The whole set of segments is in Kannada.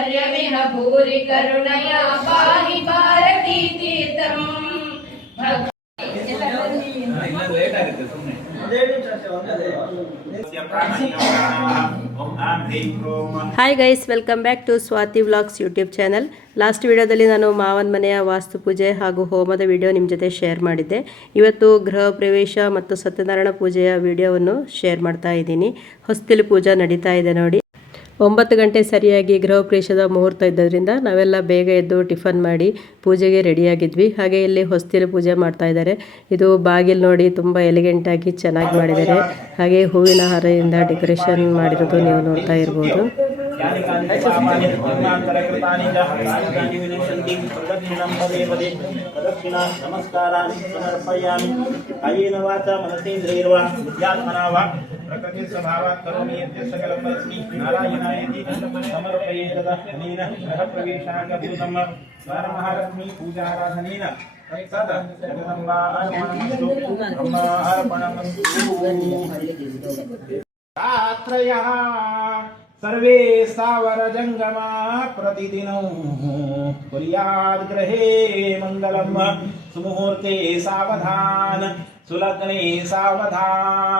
कर्यमिह भूरि करुणया पाहि भारती तीर्थम् hi guys, welcome back to Swathi vlogs YouTube channel. Last ವಿಡಿಯೋದಲ್ಲಿ ನಾನು ಮಾವನ ಮನೆಯ ವಾಸ್ತು ಪೂಜೆ ಹಾಗೂ ಹೋಮದ ವಿಡಿಯೋ ನಿಮ್ಮ ಜೊತೆ ಶೇರ್ ಮಾಡಿದ್ದೆ. ಇವತ್ತು ಗೃಹ ಪ್ರವೇಶ ಮತ್ತು ಸತ್ಯನಾರಾಯಣ ಪೂಜೆಯ ವಿಡಿಯೋವನ್ನು ಶೇರ್ ಮಾಡ್ತಾ ಇದ್ದೀನಿ. ಹೊಸ್ತಿಲು ಪೂಜೆ ನಡೀತಾ ಇದೆ ನೋಡಿ. 9 ಗಂಟೆ ಸರಿಯಾಗಿ ಗೃಹ ಪ್ರವೇಶದ ಮುಹೂರ್ತ ಇದ್ದರಿಂದ ನಾವೆಲ್ಲ ಬೇಗ ಎದ್ದು ಟಿಫನ್ ಮಾಡಿ ಪೂಜೆಗೆ ರೆಡಿಯಾಗಿದ್ವಿ. ಹಾಗೆ ಇಲ್ಲಿ ಹೊಸ್ತಿಲು ಪೂಜೆ ಮಾಡ್ತಾ ಇದ್ದಾರೆ. ಇದು ಬಾಗಿಲು ನೋಡಿ ತುಂಬ ಎಲಿಗೆಂಟಾಗಿ ಚೆನ್ನಾಗಿ ಮಾಡಿದ್ದಾರೆ. ಹಾಗೆ ಹೂವಿನ ಹಾರದಿಂದ ಡೆಕೋರೇಷನ್ ಮಾಡಿರೋದು ನೀವು ನೋಡ್ತಾ ಇರ್ಬೋದು. प्रकृति स्वभावात् करोमि यद्यत् सकलं वच्मि नारायणायति समर्पयेत् अनेन गृह प्रवेशाङ्गभूतं स्वरमहालक्ष्मी पूजाराधनेन तत्सत् जगदम्बार्पणमस्तु ब्रह्मार्पणमस्तु। रात्रयः सर्वे स्थावर जंगमा प्रतिदिनं कुर्याद् गृहे मङ्गलं सुमुहूर्ते सावधान सुलग्ने सावधान।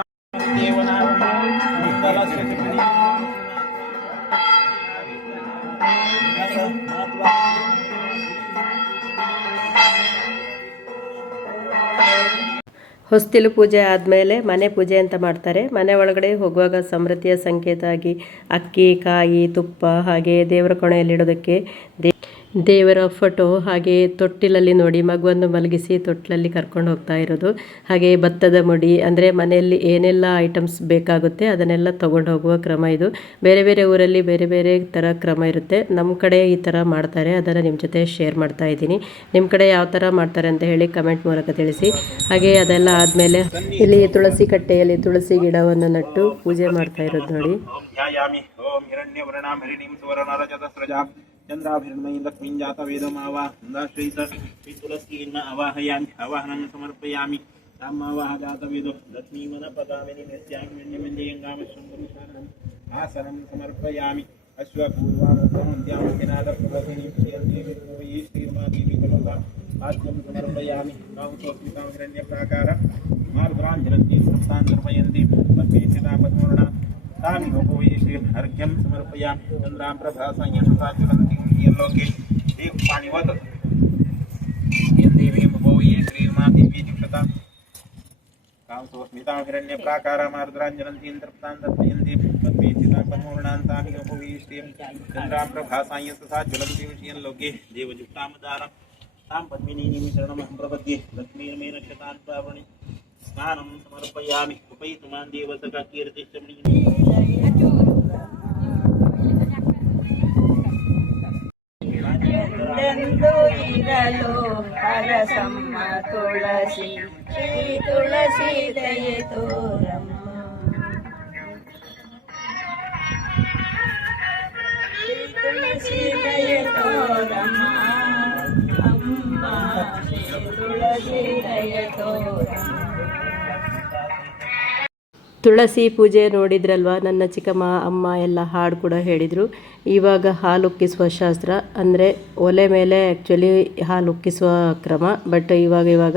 ಹೊಸ್ತಿಲು ಪೂಜೆ ಆದಮೇಲೆ ಮನೆ ಪೂಜೆ ಅಂತ ಮಾಡ್ತಾರೆ. ಮನೆ ಒಳಗಡೆ ಹೋಗುವಾಗ ಸಮೃದ್ಧಿಯ ಸಂಕೇತ ಆಗಿ ಅಕ್ಕಿ, ಕಾಯಿ, ತುಪ್ಪ ಹಾಗೆ ದೇವರ ಕೋಣೆಯಲ್ಲಿಡೋದಕ್ಕೆ ದೇವರ ಫೋಟೋ, ಹಾಗೆ ತೊಟ್ಟಿಲಲ್ಲಿ ನೋಡಿ ಮಗುವನ್ನು ಮಲಗಿಸಿ ತೊಟ್ಟಿಲಲ್ಲಿ ಕರ್ಕೊಂಡು ಹೋಗ್ತಾ ಇರೋದು. ಹಾಗೆ ಭತ್ತದ ಮುಡಿ, ಅಂದರೆ ಮನೆಯಲ್ಲಿ ಏನೆಲ್ಲ ಐಟಮ್ಸ್ ಬೇಕಾಗುತ್ತೆ ಅದನ್ನೆಲ್ಲ ತೊಗೊಂಡು ಹೋಗುವ ಕ್ರಮ ಇದು. ಬೇರೆ ಬೇರೆ ಊರಲ್ಲಿ ಬೇರೆ ಬೇರೆ ಥರ ಕ್ರಮ ಇರುತ್ತೆ. ನಮ್ಮ ಕಡೆ ಈ ಥರ ಮಾಡ್ತಾರೆ, ಅದನ್ನು ನಿಮ್ಮ ಜೊತೆ ಶೇರ್ ಮಾಡ್ತಾ ಇದ್ದೀನಿ. ನಿಮ್ಮ ಕಡೆ ಯಾವ ಥರ ಮಾಡ್ತಾರೆ ಅಂತ ಹೇಳಿ ಕಮೆಂಟ್ ಮೂಲಕ ತಿಳಿಸಿ. ಹಾಗೆ ಅದೆಲ್ಲ ಆದಮೇಲೆ ಇಲ್ಲಿ ತುಳಸಿ ಕಟ್ಟೆಯಲ್ಲಿ ತುಳಸಿ ಗಿಡವನ್ನು ನಟ್ಟು ಪೂಜೆ ಮಾಡ್ತಾ ಇರೋದು ನೋಡಿ. चंद्राभिर्मयी लक्ष्मीं जाता वेदमावा नंदाश्रित श्री तुलसीन् आवाहयामि आवाहनं समर्पयामि तामावाह जाता वेदो लक्ष्मी मन पदामिनी नस्यामि मन्यमन्यंगामशंकरुषाणं आसनं समर्पयामि अश्वपूर्वानुद्यामनादप्रवधिनी श्रीदेवी श्रीमादेवी कलला आद्यं समर्पयामि गावतोस्मितां हिरण्यप्राकार मार्द्राञ्जलन्ति संस्थानर्पयन्ति पद्मेशिता पद्मवर्णा तानि भोपवे श्री अर्घ्यं समर्पयामि चन्द्रां प्रभासायं साचुरन्ति लोके देव पाणिवत देवी भोपवे श्री मादेवी जुषता कामसोस्मितां हिरण्यप्राकारा मार्द्राञ्जलन्ति तृप्तां दर्पयन्ति पद्मेशिता पद्मवर्णां तानि भोपवे श्री चन्द्रां प्रभासायं साचुरन्ति लोके देवजुष्टामदारं तां पद्मिनीं शरणमहं प्रपद्ये लक्ष्मीर्मे नक्षतां पावनि स्नानं समर्पयामि उपैतुमां देवसखा कीर्तिश्चमणि हरसम्म तुलसी श्री तुलसी दयतो श्री तुलसी दयतो अम्मा श्री तुलसी दयतो। ತುಳಸಿ ಪೂಜೆ ನೋಡಿದ್ರಲ್ವ, ನನ್ನ ಚಿಕ್ಕಮ್ಮ ಅಮ್ಮ ಎಲ್ಲ ಹಾಡು ಕೂಡ ಹೇಳಿದರು. ಇವಾಗ ಹಾಲು ಉಕ್ಕಿಸುವ ಶಾಸ್ತ್ರ, ಅಂದರೆ ಒಲೆ ಮೇಲೆ ಆ್ಯಕ್ಚುಲಿ ಹಾಲು ಉಕ್ಕಿಸುವ ಕ್ರಮ. ಬಟ್ ಇವಾಗ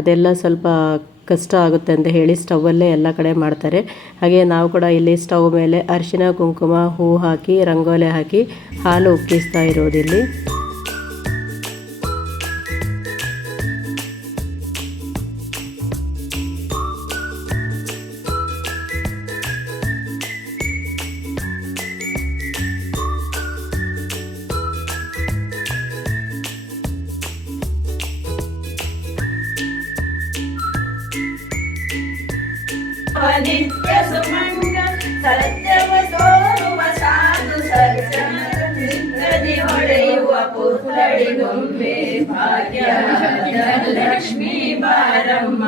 ಅದೆಲ್ಲ ಸ್ವಲ್ಪ ಕಷ್ಟ ಆಗುತ್ತೆ ಅಂತ ಹೇಳಿ ಸ್ಟವಲ್ಲೇ ಎಲ್ಲ ಕಡೆ ಮಾಡ್ತಾರೆ. ಹಾಗೆ ನಾವು ಕೂಡ ಇಲ್ಲಿ ಸ್ಟವ್ ಮೇಲೆ ಅರಿಶಿನ ಕುಂಕುಮ ಹೂ ಹಾಕಿ ರಂಗೋಲೆ ಹಾಕಿ ಹಾಲು ಉಕ್ಕಿಸ್ತಾ ಇರೋದಿಲ್ಲಿ. नित्य सुमंग सत्यव तोरुव साधु सज्जन नित्यದಿ ಹೊಳೆಯುವ ಪುತ್ಥಳಿ ಗೊಂಬೆ ಭಾಗ್ಯದ ಲಕ್ಷ್ಮೀ ಬಾರಮ್ಮ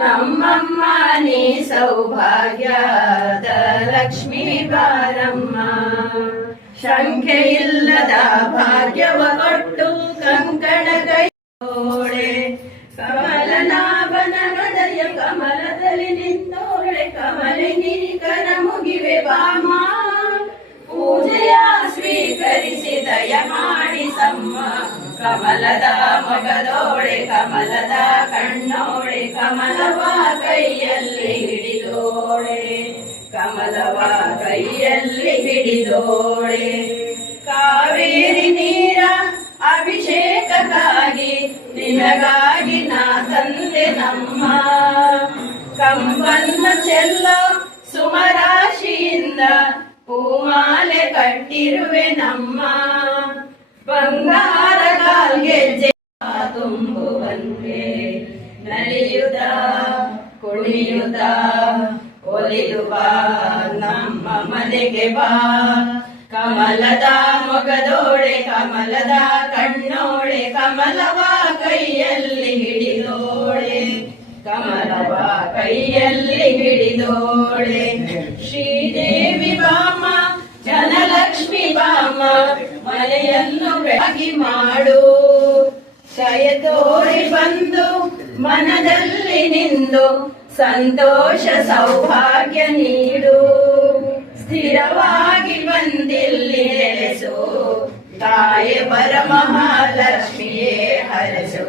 ನಮ್ಮಮ್ಮ ನೀ ಸೌಭಾಗ್ಯದ ಲಕ್ಷ್ಮೀ ಬಾರಮ್ಮ ಶಂಕೆ ಇಲ್ಲದ ಭಾಗ್ಯವ ಕೊಟ್ಟು ಕಂಕಣ ಕೈಯೋಳೆ ಕಮಲನಾಭನ ಹೃದಯ ಕಮಲದಲ್ಲಿ ನಿಂತೋಳೆ ಕಮಲಿನಿ ಕರ ಮುಗಿವೆ ಬಾಮ ಪೂಜೆಯ ಸ್ವೀಕರಿಸಮ್ಮ ದಯ ಮಾಡಿಸಮ್ಮ ಕಮಲದ ಮೊಗದೋಳೆ ಕಮಲದ ಕಣ್ಣೋಳೆ ಕಮಲವ ಕೈಯಲ್ಲಿ ಹಿಡಿದೋಳೆ ಕಮಲವ ಕೈಯಲ್ಲಿ ಹಿಡಿದೋಳೆ ಕಾವೇರಿ ನೀರ ಅಭಿಷೇಕಕ್ಕಾಗಿ ನಿನಗಾಗಿ ನಾ ತಂದೆ ನಮ್ಮ ಕಂಬನ್ನು ಚೆಲ್ಲೋ ಸುಮರಾಶಿಯಿಂದ ಹೂಮಾಲೆ ಕಟ್ಟಿರುವೆ ನಮ್ಮ ಬಂಗಾರ ಕಾಲ್ಗೆಜ್ಜೆ ತುಂಬುವಂತೆ ನಲಿಯುತ್ತ ಕುಣಿಯುತ್ತ ಒಲಿದು ಬಾ ನಮ್ಮ ಮನೆಗೆ ಬಾ ಕಮಲದ ಮೊಗದೋಳೆ ಕಮಲದ ಕಣ್ಣೋಳೆ ಕಮಲವ ಕೈಯಲ್ಲಿ ಹಿಡಿದೋಳೆ ಕಮಲವ ಕೈಯಲ್ಲಿ ಹಿಡಿದೋಳೆ ಶ್ರೀದೇವಿ ಬಾಮ ಜನಲಕ್ಷ್ಮಿ ಬಾಮ ಮನೆಯನ್ನು ಬೆಳಗಿ ಮಾಡು ಛಯ ತೋರಿ ಬಂದು ಮನದಲ್ಲಿ ನಿಂದು ಸಂತೋಷ ಸೌಭಾಗ್ಯ ನೀಡು ಸ್ಥಿರವಾಗಿ ಬಂದಿಲ್ಲಿ ನೆಲೆಸು ತಾಯೆ ವರಮಹಾಲಕ್ಷ್ಮಿಯೇ ಹರಸು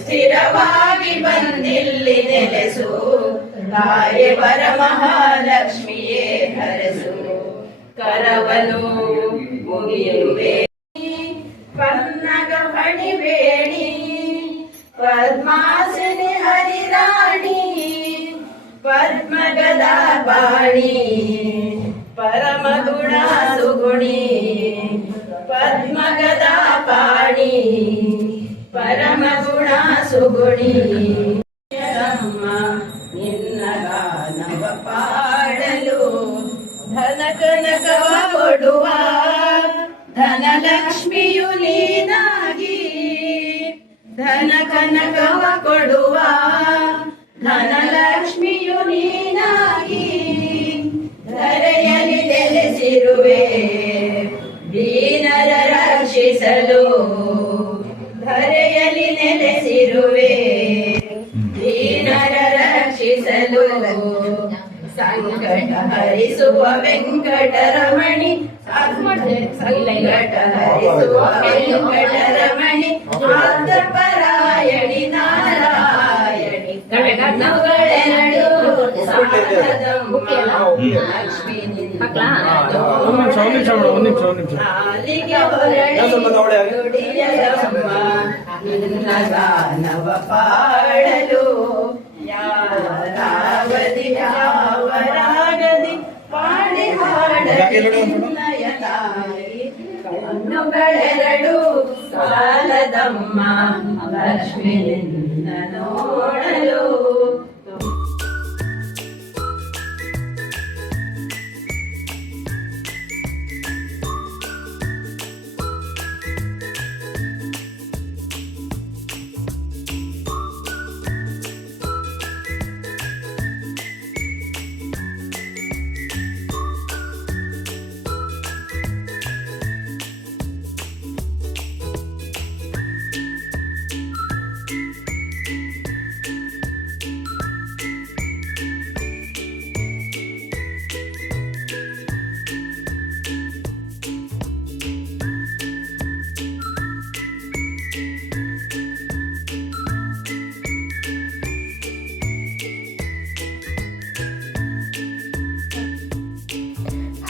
ಸ್ಥಿರವಾಗಿ ಬಂದಿಲ್ಲಿ ನೆಲೆಸು ತಾಯೆ ವರಮಹಾಲಕ್ಷ್ಮಿಯೇ ಹರಸು ಕರವನು ಮುಗಿಯುವೆ ಪನ್ನಗ ಫಣಿವೇಣಿ ಪದ್ಮಾಸಿನಿ ಹರಿರಾಣಿ ಪದ್ಮಗದ ಬಾಣಿ ಪರಮ ಗುಣ ಸುಗುಣಿ ಪದ್ಮಗದ ಪಾಣಿ ಪರಮ ಗುಣ ಸುಗುಣಿ ನಿನ್ನ ಗಾನವ ಪಾಡಲು ಧನ ಕನಕವ ಕೊಡುವ ಧನಲಕ್ಷ್ಮಿಯು ನೀನಾಗಿ ಧನ ಕನಕವ ಕೊಡುವ ಧನಲಕ್ಷ್ಮಿಯು ನೀನಾಗಿ ಧರೆಯಲ್ಲಿ ನೆಲೆಸಿರುವೆ ದೀನರ ರಕ್ಷಿಸಲು ಧರೆಯಲ್ಲಿ ನೆಲೆಸಿರುವೆ ದೀನರ ರಕ್ಷಿಸಲು ಸಂಕಟ ಹರಿಸುವ ವೆಂಕಟರಮಣಿ ಸಂಕಟ ಹರಿಸುವ ವೆಂಕಟರಮಣಿ ಆರ್ಧಪರಾಯಣಿ ನಾರಾಯಣಿ ಕಣ್ಣುಗಳೆರಡು ಸಾಲದಮ್ಮ ಲಕ್ಷ್ಮೀ ನಾಲಿಗೆ ಹೊರಳಿ ನುಡಿಯದಮ್ಮ ನಿನ್ನ ಗಾನವ ಪಾಡಲು ಯಾರಾವದಿ ಯಾವರಾಗದಿ ಪಾಡಿ ಹಾಡಲಿ ನಿನ್ನಯ ತಾಯಿ ಕಣ್ಣುಗಳೆರಡು ಸಾಲದಮ್ಮ ಲಕ್ಷ್ಮೀ ನಿನ್ನ ನೋಡಲು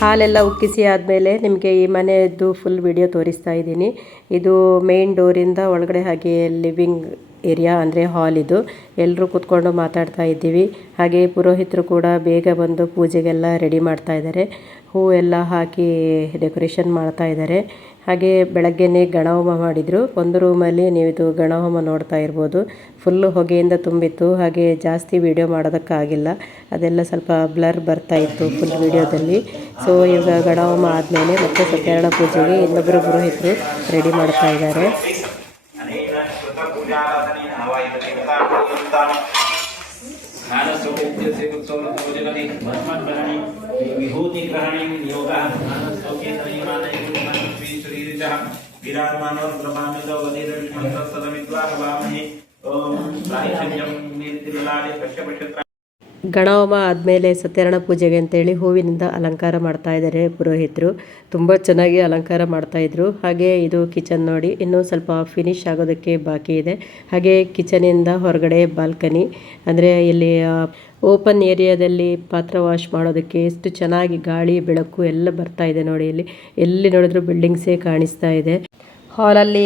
ಹಾಲೆಲ್ಲ ಉಕ್ಕಿಸಿ ಆದಮೇಲೆ ನಿಮಗೆ ಈ ಮನೆಯದ್ದು ಫುಲ್ ವಿಡಿಯೋ ತೋರಿಸ್ತಾ ಇದ್ದೀನಿ. ಇದು ಮೇನ್ ಡೋರಿಂದ ಒಳಗಡೆ ಹಾಗೆ ಲಿವಿಂಗ್ ಏರಿಯಾ ಅಂದರೆ ಹಾಲ್ ಇದು. ಎಲ್ಲರೂ ಕೂತ್ಕೊಂಡು ಮಾತಾಡ್ತಾ ಇದ್ದೀವಿ. ಹಾಗೆ ಪುರೋಹಿತರು ಕೂಡ ಬೇಗ ಬಂದು ಪೂಜೆಗೆಲ್ಲ ರೆಡಿ ಮಾಡ್ತಾ ಇದ್ದಾರೆ. ಹೂವೆಲ್ಲ ಹಾಕಿ ಡೆಕೋರೇಷನ್ ಮಾಡ್ತಾ ಇದ್ದಾರೆ. ಹಾಗೆ ಬೆಳಗ್ಗೆನೇ ಗಣಹೋಮ ಮಾಡಿದರು. ಒಂದು ರೂಮಲ್ಲಿ ನೀವು ಇದು ಗಣಹೋಮ ನೋಡ್ತಾ ಇರ್ಬೋದು. ಫುಲ್ಲು ಹೊಗೆಯಿಂದ ತುಂಬಿತ್ತು. ಹಾಗೆ ಜಾಸ್ತಿ ವಿಡಿಯೋ ಮಾಡೋದಕ್ಕಾಗಿಲ್ಲ, ಅದೆಲ್ಲ ಸ್ವಲ್ಪ ಬ್ಲರ್ ಬರ್ತಾ ಇತ್ತು ಫುಲ್ ವಿಡಿಯೋದಲ್ಲಿ. ಸೊ ಇವಾಗ ಗಣಹೋಮ ಆದಮೇಲೆ ಮತ್ತೆ ಸತ್ಯನಾರಾಯಣ ಪೂಜೆಗೆ ಇನ್ನೊಬ್ಬರು ಪುರೋಹಿತರು ರೆಡಿ ಮಾಡ್ತಾ ಇದ್ದಾರೆ. विभूति ग्रहणी योग विराजमान ಗಣಹೋಮ ಆದಮೇಲೆ ಸತ್ಯನಾರಾಯಣ ಪೂಜೆಗೆ ಅಂತೇಳಿ ಹೂವಿನಿಂದ ಅಲಂಕಾರ ಮಾಡ್ತಾ ಇದ್ದಾರೆ ಪುರೋಹಿತರು. ತುಂಬ ಚೆನ್ನಾಗಿ ಅಲಂಕಾರ ಮಾಡ್ತಾಯಿದ್ರು. ಹಾಗೆ ಇದು ಕಿಚನ್ ನೋಡಿ, ಇನ್ನೂ ಸ್ವಲ್ಪ ಫಿನಿಶ್ ಆಗೋದಕ್ಕೆ ಬಾಕಿ ಇದೆ. ಹಾಗೆ ಕಿಚನಿಂದ ಹೊರಗಡೆ ಬಾಲ್ಕನಿ, ಅಂದರೆ ಇಲ್ಲಿ ಓಪನ್ ಏರಿಯಾದಲ್ಲಿ ಪಾತ್ರ ವಾಶ್ ಮಾಡೋದಕ್ಕೆ ಎಷ್ಟು ಚೆನ್ನಾಗಿ ಗಾಳಿ ಬೆಳಕು ಎಲ್ಲ ಬರ್ತಾ ಇದೆ ನೋಡಿ. ಎಲ್ಲಿ ನೋಡಿದ್ರು ಬಿಲ್ಡಿಂಗ್ಸೇ ಕಾಣಿಸ್ತಾ ಇದೆ. ಹಾಲಲ್ಲಿ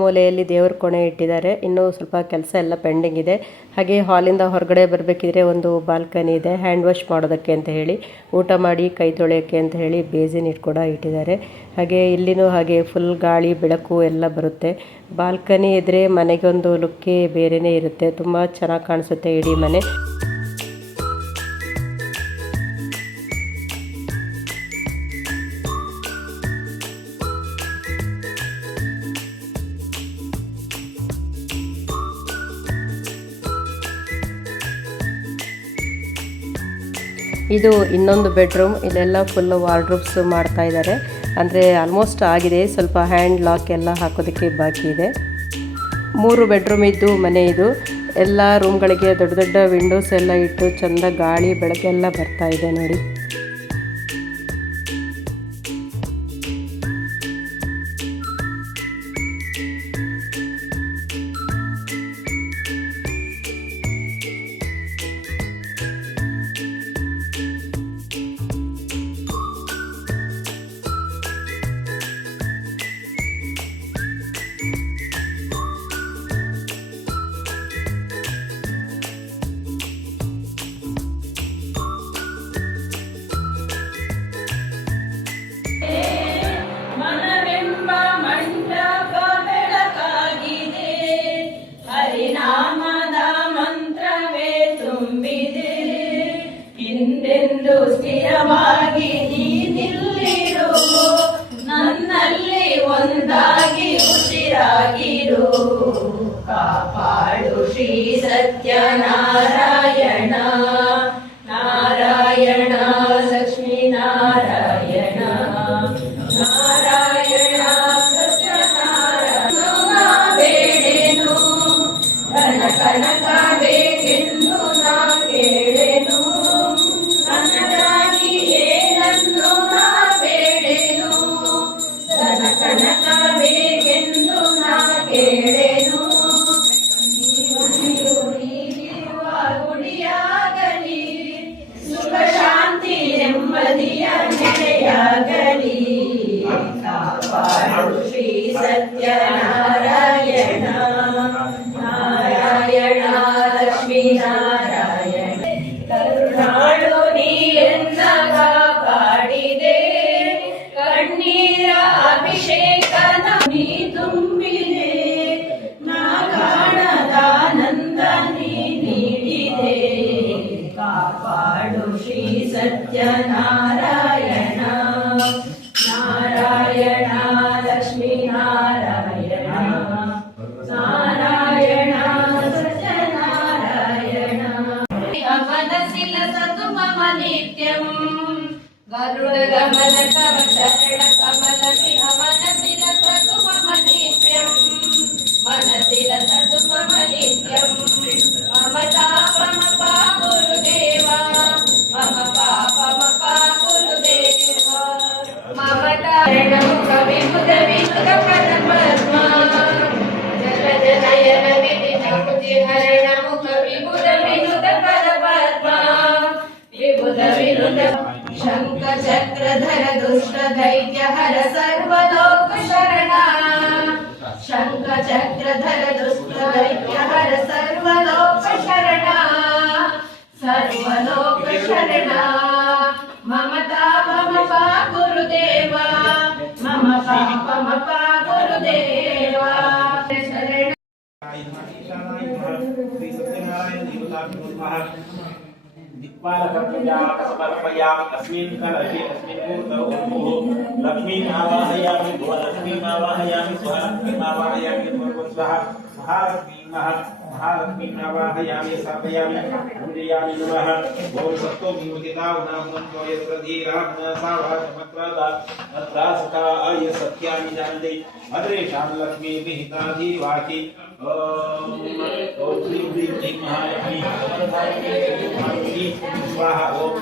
ಮೂಲೆಯಲ್ಲಿ ದೇವರ ಕೋಣೆ ಇಟ್ಟಿದ್ದಾರೆ. ಇನ್ನೂ ಸ್ವಲ್ಪ ಕೆಲಸ ಎಲ್ಲ ಪೆಂಡಿಂಗ್ ಇದೆ. ಹಾಗೆ ಹಾಲಿಂದ ಹೊರಗಡೆ ಬರಬೇಕಿದ್ರೆ ಒಂದು ಬಾಲ್ಕನಿ ಇದೆ, ಹ್ಯಾಂಡ್ ವಾಶ್ ಮಾಡೋದಕ್ಕೆ ಅಂತ ಹೇಳಿ, ಊಟ ಮಾಡಿ ಕೈ ತೊಳೆಯೋಕ್ಕೆ ಅಂತ ಹೇಳಿ ಬೇಸಿನ್ ಕೂಡ ಇಟ್ಟಿದ್ದಾರೆ. ಹಾಗೆ ಇಲ್ಲಿನೂ ಹಾಗೆ ಫುಲ್ ಗಾಳಿ ಬೆಳಕು ಎಲ್ಲ ಬರುತ್ತೆ. ಬಾಲ್ಕನಿ ಇದ್ದರೆ ಮನೆಗೊಂದು ಲುಕ್ಕೇ ಬೇರೆಯೇ ಇರುತ್ತೆ. ತುಂಬ ಚೆನ್ನಾಗಿ ಕಾಣಿಸುತ್ತೆ ಇಡೀ ಮನೆ. ಇದು ಇನ್ನೊಂದು ಬೆಡ್ರೂಮ್. ಇಲ್ಲೆಲ್ಲ ಫುಲ್ ವಾರ್ಡ್ರೋಬ್ಸ್ ಮಾಡ್ತಾ ಇದ್ದಾರೆ. ಅಂದರೆ ಆಲ್ಮೋಸ್ಟ್ ಆಗಿದೆ, ಸ್ವಲ್ಪ ಹ್ಯಾಂಡ್ ಲಾಕ್ ಎಲ್ಲ ಹಾಕೋದಕ್ಕೆ ಬಾಕಿ ಇದೆ. 3 ಬೆಡ್ರೂಮ್ ಇದ್ದು ಮನೆ ಇದು. ಎಲ್ಲ ರೂಮ್ಗಳಿಗೆ ದೊಡ್ಡ ದೊಡ್ಡ ವಿಂಡೋಸ್ ಎಲ್ಲ ಇಟ್ಟು ಚೆಂದ ಗಾಳಿ ಬೆಳಕೆಲ್ಲ ಬರ್ತಾ ಇದೆ ನೋಡಿ. ಸ್ಥಿರವಾಗಿ ನೀನಿಲ್ಲಿರು, ನನ್ನಲ್ಲಿ ಒಂದಾಗಿ ಉಸಿರಾಗಿರು, ಕಾಪಾಡು ಶ್ರೀ ಸತ್ಯನಾರಾಯಣ. ನಾರಾಯಣ ಲಕ್ಷ್ಮೀ ನಾರಾಯಣ, ನಾರಾಯಣ ಸತ್ಯನಾರಾಯಣ. ಬೇಡೇನು ಧನ ಕನಕ ಬೇಕೆಂದು ನಾ ಕೇಳೆನು, ನನಗಾಗಿ ಏನನ್ನು ನಾ ಬೇಡೆನು, ಧನ ಕನಕ ಬೇಕೆಂದು ನಾ ಕೇಳೆನು. ನೀವಿರುವ ಗುಡಿಯಾಗಲಿ, ಸುಖ ಶಾಂತಿ ನೆಮ್ಮದಿಯ ನೆಲೆಯಾಗಲಿ, ಕಾಪಾಡು ಶ್ರೀ ಸತ್ಯನಾರಾಯಣ. ನಾರಾಯಣ ಲಕ್ಷ್ಮೀ ನಾರಾಯಣ. ಕರುಣಾಳು ನೀ ಎನ್ನ ಕಾಪಾಡಿದೆ, ಕಣ್ಣೀರ ಅಭಿಷೇಕನ ನೀ ತುಂಬಿದೆ, ನಾ ಕಾಣದಾನಂದ ನೀ ನೀಡಿದೆ, ಕಾಪಾಡು ಶ್ರೀ ಸತ್ಯನಾರಾಯಣ. ನಾರಾಯಣ ಲಕ್ಷ್ಮೀ ನಾರಾಯಣ, ನಾರಾಯಣ ಸತ್ಯನಾರಾಯಣ. ಮನಸ್ಸಿಲ ಸತು ಮಮ ನಿತ್ಯಂ ಗರುಡ ಗಮನ ತವ ಚರಣ ಕಮಲ ಸಿಂಹ. ಮನಸ್ಸಿಲ ಸತು ಮಮ ನಿತ್ಯಂ, ಮನಸ್ಸಿಲ ಸತು ಮಮ ನಿತ್ಯಂ. ಮಮ ತಾಪ ಮಪ ಗುರುದೇವ, ಮಮ ಪಾಪ ಮಪ ಗುರುದೇವ. ಮಮ ತಾರಣ ಮುಖ ವಿಬುಧ ವಿನುತ ಪದ ಪದ್ಮ, ಜಲ ಜನಯನ ವಿಧಿತ ಕುತಿ ಹರಣ ಮುಖ ವಿಬುಧ ವಿನುತ ಪದ ಪದ್ಮ, ವಿಬುಧ ವಿನುತ. ಶಂಖ ಚಕ್ರಧರ ದುಷ್ಟ ದೈತ್ಯ ಹರ ಸರ್ವಲೋಕ ಶರಣ, ಶಂಖ ಚಕ್ರಧರ ದುಷ್ಟ ದೈತ್ಯ ಹರ ಸರ್ವಲೋಕ ಶರಣ, ಸರ್ವಲೋಕ ಶರಣ. ಮಮ ತಾಪ ಮಪ ಗುರುದೇವ, ಮಮ ಪಾಪ ಮಪ ಗುರುದೇವ. ಶರಣ. ಶ್ರೀ ಸತ್ಯನಾರಾಯಣ ದೇವತಾ दिक्पालकर्तव्यामि तस्मिन् कलशे तस्मिन् मूर्तौ लक्ष्मीम् आवाहयामि, भुवलक्ष्मीम् आवाहयामि, स्वलक्ष्मीम् आवाहयामि, स्वाहा महालक्ष्मीम् महालक्ष्मीम् आवाहयामि, स्थापयामि, पूजयामि नमः. ओम सत्तो विमुदिता उनामन्तो यत्र धीराः सावाचमक्रदा तत्रासका आय सत्यानि जानन्ति अद्रेषां लक्ष्मी विहिता धीवाचि ओम श्री ह्रीं महालक्ष्मी स्वाहा ओम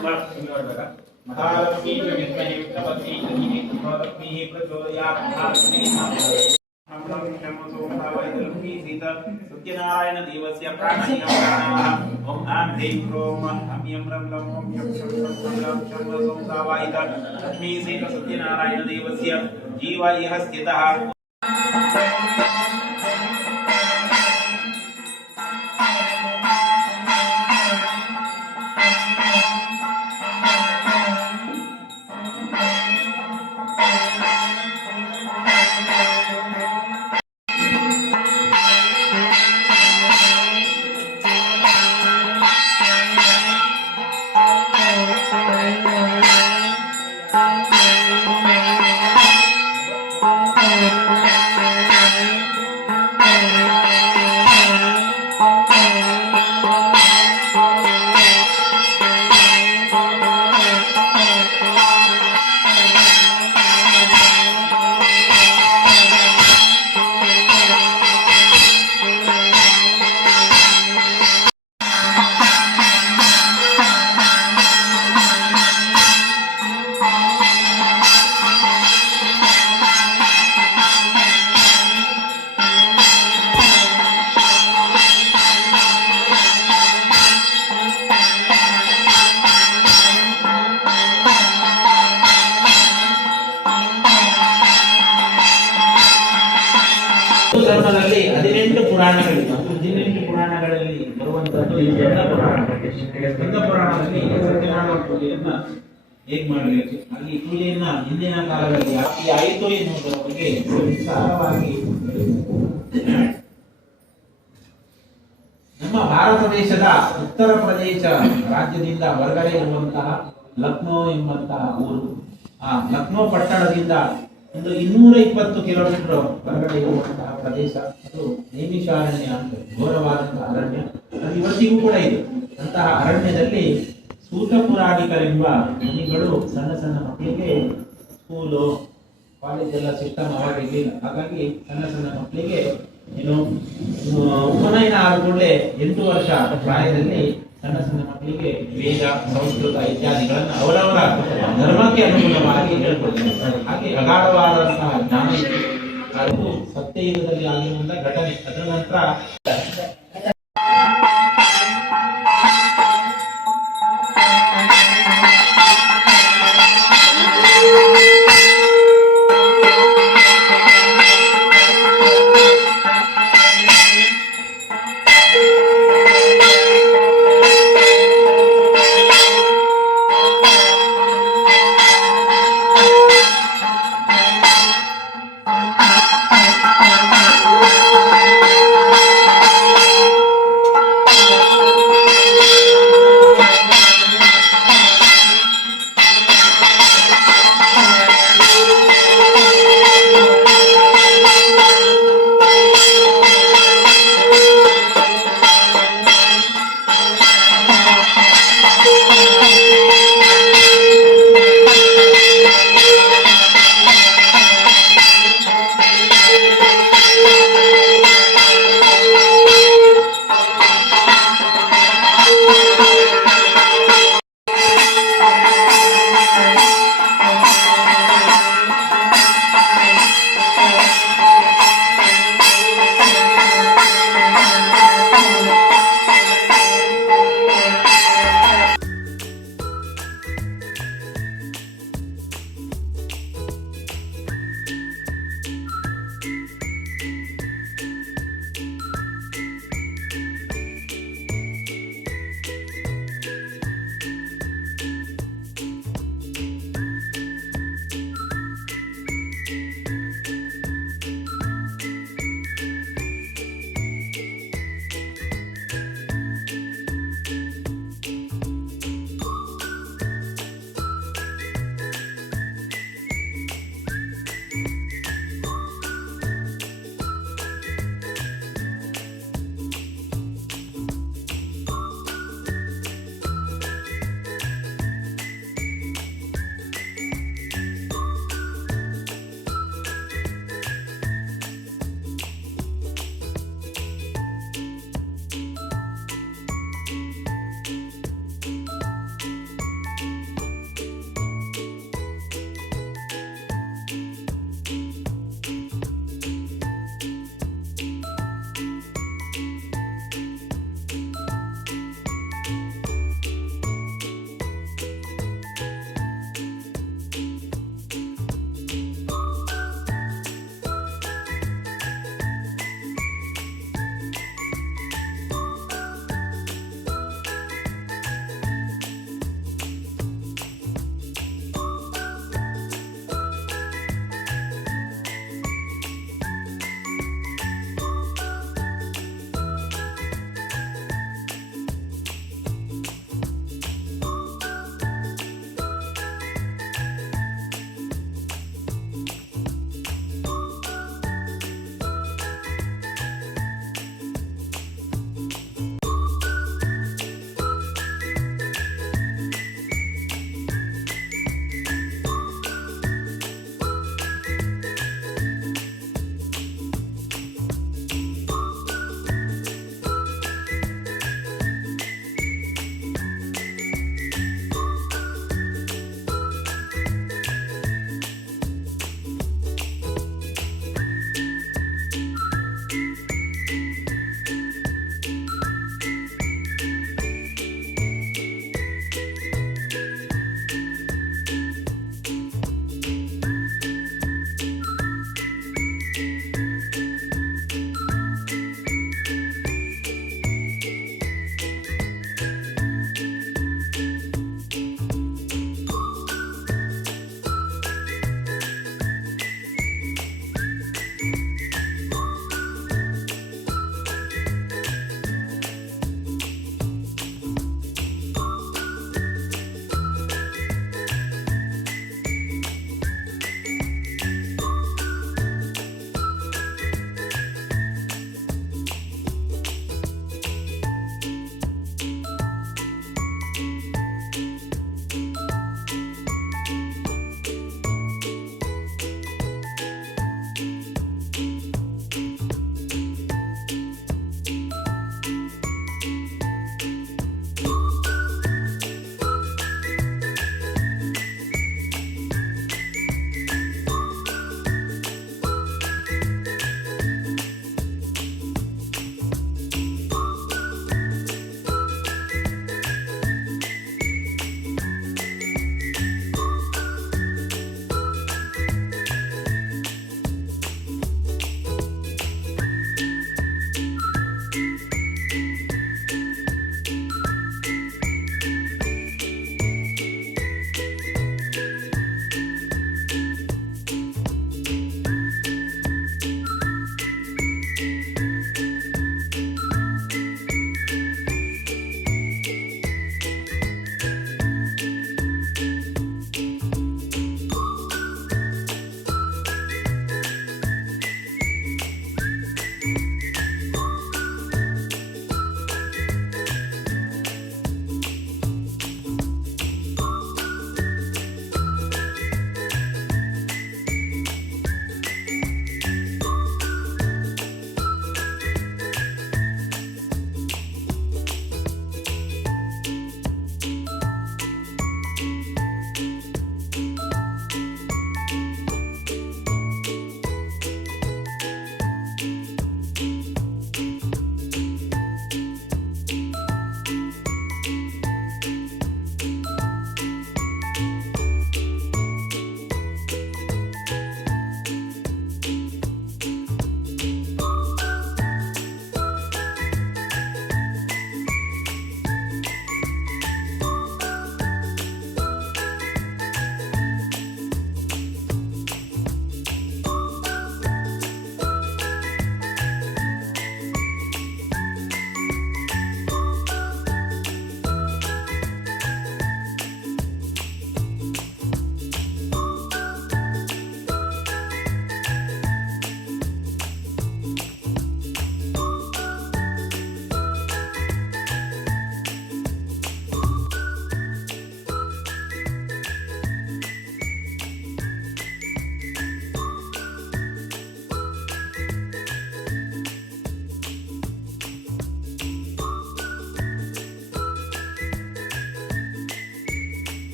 महालक्ष्मी विद्महे विष्णुपत्नी धीमहि लक्ष्मीः प्रचोदयात् सत्यनारायण देवस्य प्राणायामः ओम आं ह्रीं क्रोम हम यं रं लं ओम यं शं शं लं शं वसं सावायित लक्ष्मी सीत सत्यनारायण देवस्य जीवा इह स्थितः ಧರ್ಮದಲ್ಲಿ 18 ಪುರಾಣಗಳಿವೆ. 18 ಪುರಾಣಗಳಲ್ಲಿ ಬರುವಂತದ್ದು ಈ ಎಲ್ಲ ಪುರಾಣ. ಸ್ಕಂದ ಪುರಾಣದಲ್ಲಿ ಸತ್ಯನಾರಾಯಣ ಪೂಜೆಯನ್ನ ಹೇಗೆ ಮಾಡಬೇಕು, ಹಾಗೆ ಈ ಪೂಜೆಯನ್ನ ಹಿಂದಿನ ಕಾಲದಲ್ಲಿ ಯಾಕೆ ಆಯಿತು ಎನ್ನುವುದರ ಬಗ್ಗೆ ವಿಸ್ತಾರವಾಗಿ ನಮ್ಮ ಭಾರತ ದೇಶದ ಉತ್ತರ ಪ್ರದೇಶ ರಾಜ್ಯದಿಂದ ಹೊರಗಡೆ ಇರುವಂತಹ ಲಕ್ನೋ ಎಂಬಂತಹ ಊರು, ಆ ಲಕ್ನೋ ಪಟ್ಟಣದಿಂದ ಒಂದು 220 ಕಿಲೋಮೀಟರ್ ಹೊರಗಡೆ ಇರುವಂತಹ ಪ್ರದೇಶ. ಅದು ನೈಮಿಷಾರಣ್ಯ ಅಂತ ಘೋರವಾದಂತಹ ಅರಣ್ಯ. ಅದು ಇವತ್ತಿಗೂ ಕೂಡ ಇದೆ. ಅಂತಹ ಅರಣ್ಯದಲ್ಲಿ ಸೂತ ಪುರಾಣಿಕರೆಂಬ ಮುನಿಗಳು ಸಣ್ಣ ಸಣ್ಣ ಮಕ್ಕಳಿಗೆ ಸ್ಕೂಲು ಕಾಲೇಜ್ ಎಲ್ಲ ಸಿಸ್ಟಮ್ ಅವಾಗ ಇರಲಿಲ್ಲ. ಹಾಗಾಗಿ ಸಣ್ಣ ಸಣ್ಣ ಮಕ್ಕಳಿಗೆ ಏನು ಉಪನಯನ ಆದ ಕೂಡಲೇ 8 ವರ್ಷ ಪ್ರಾಯದಲ್ಲಿ ಸಣ್ಣ ಸಣ್ಣ ಮಕ್ಕಳಿಗೆ ವೇದ, ಸಂಸ್ಕೃತ ಇತ್ಯಾದಿಗಳನ್ನ ಅವರವರ ಧರ್ಮಕ್ಕೆ ಅನುಗುಣವಾಗಿ ಹೇಳ್ಕೊಡ್ತಾರೆ. ಹಾಗೆ ಅಗಾಢವಾದಂತಹ ಜ್ಞಾನ ಇದೆ. ಅದು ಸತ್ಯಯುಗದಲ್ಲಿ ಆಗಿರುವಂತಹ ಘಟನೆ. ಅದರ ನಂತರ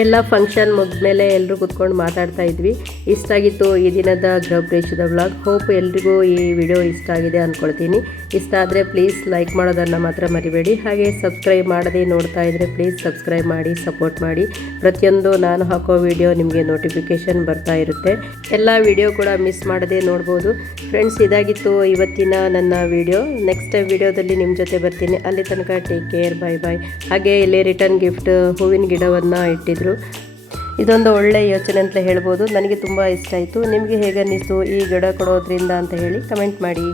ಎಲ್ಲ ಫಂಕ್ಷನ್ ಮುಗಿದ್ಮೇಲೆ ಎಲ್ಲರೂ ಕೂತ್ಕೊಂಡು ಮಾತಾಡ್ತಾ ಇದ್ವಿ. ಇಷ್ಟ ಆಗಿತ್ತು ಈ ದಿನದ ಗೃಹಪ್ರವೇಶದ ವ್ಲಾಗ್. ಹೋಪ್ ಎಲ್ರಿಗೂ ಈ ವಿಡಿಯೋ ಇಷ್ಟ ಆಗಿದೆ ಅಂದ್ಕೊಳ್ತೀನಿ. ಇಷ್ಟ ಆದರೆ ಪ್ಲೀಸ್ ಲೈಕ್ ಮಾಡೋದನ್ನು ಮಾತ್ರ ಮರಿಬೇಡಿ. ಹಾಗೆ ಸಬ್ಸ್ಕ್ರೈಬ್ ಮಾಡದೆ ನೋಡ್ತಾ ಇದ್ದರೆ ಪ್ಲೀಸ್ ಸಬ್ಸ್ಕ್ರೈಬ್ ಮಾಡಿ, ಸಪೋರ್ಟ್ ಮಾಡಿ. ಪ್ರತಿಯೊಂದು ನಾನು ಹಾಕೋ ವಿಡಿಯೋ ನಿಮಗೆ ನೋಟಿಫಿಕೇಷನ್ ಬರ್ತಾ ಇರುತ್ತೆ. ಎಲ್ಲ ವಿಡಿಯೋ ಕೂಡ ಮಿಸ್ ಮಾಡದೆ ನೋಡ್ಬೋದು. ಫ್ರೆಂಡ್ಸ್, ಇದಾಗಿತ್ತು ಇವತ್ತಿನ ನನ್ನ ವಿಡಿಯೋ. ನೆಕ್ಸ್ಟ್ ವಿಡಿಯೋದಲ್ಲಿ ನಿಮ್ಮ ಜೊತೆ ಬರ್ತೀನಿ. ಅಲ್ಲಿ ತನಕ ಟೇಕ್ ಕೇರ್, ಬೈ ಬಾಯ್. ಹಾಗೆ ಇಲ್ಲಿ ರಿಟರ್ನ್ ಗಿಫ್ಟ್ ಹೂವಿನ ಗಿಡವನ್ನು ಇಟ್ಟಿದ್ರು. ಇದೊಂದು ಒಳ್ಳೆ ಯೋಚನೆ ಅಂತ ಹೇಳ್ಬೋದು. ನನಗೆ ತುಂಬ ಇಷ್ಟ ಆಯಿತು. ನಿಮಗೆ ಹೇಗೆ ಅನ್ನಿಸ್ತು ಈ ಗಿಡ ಕೊಡೋದ್ರಿಂದ ಅಂತ ಹೇಳಿ ಕಮೆಂಟ್ ಮಾಡಿ.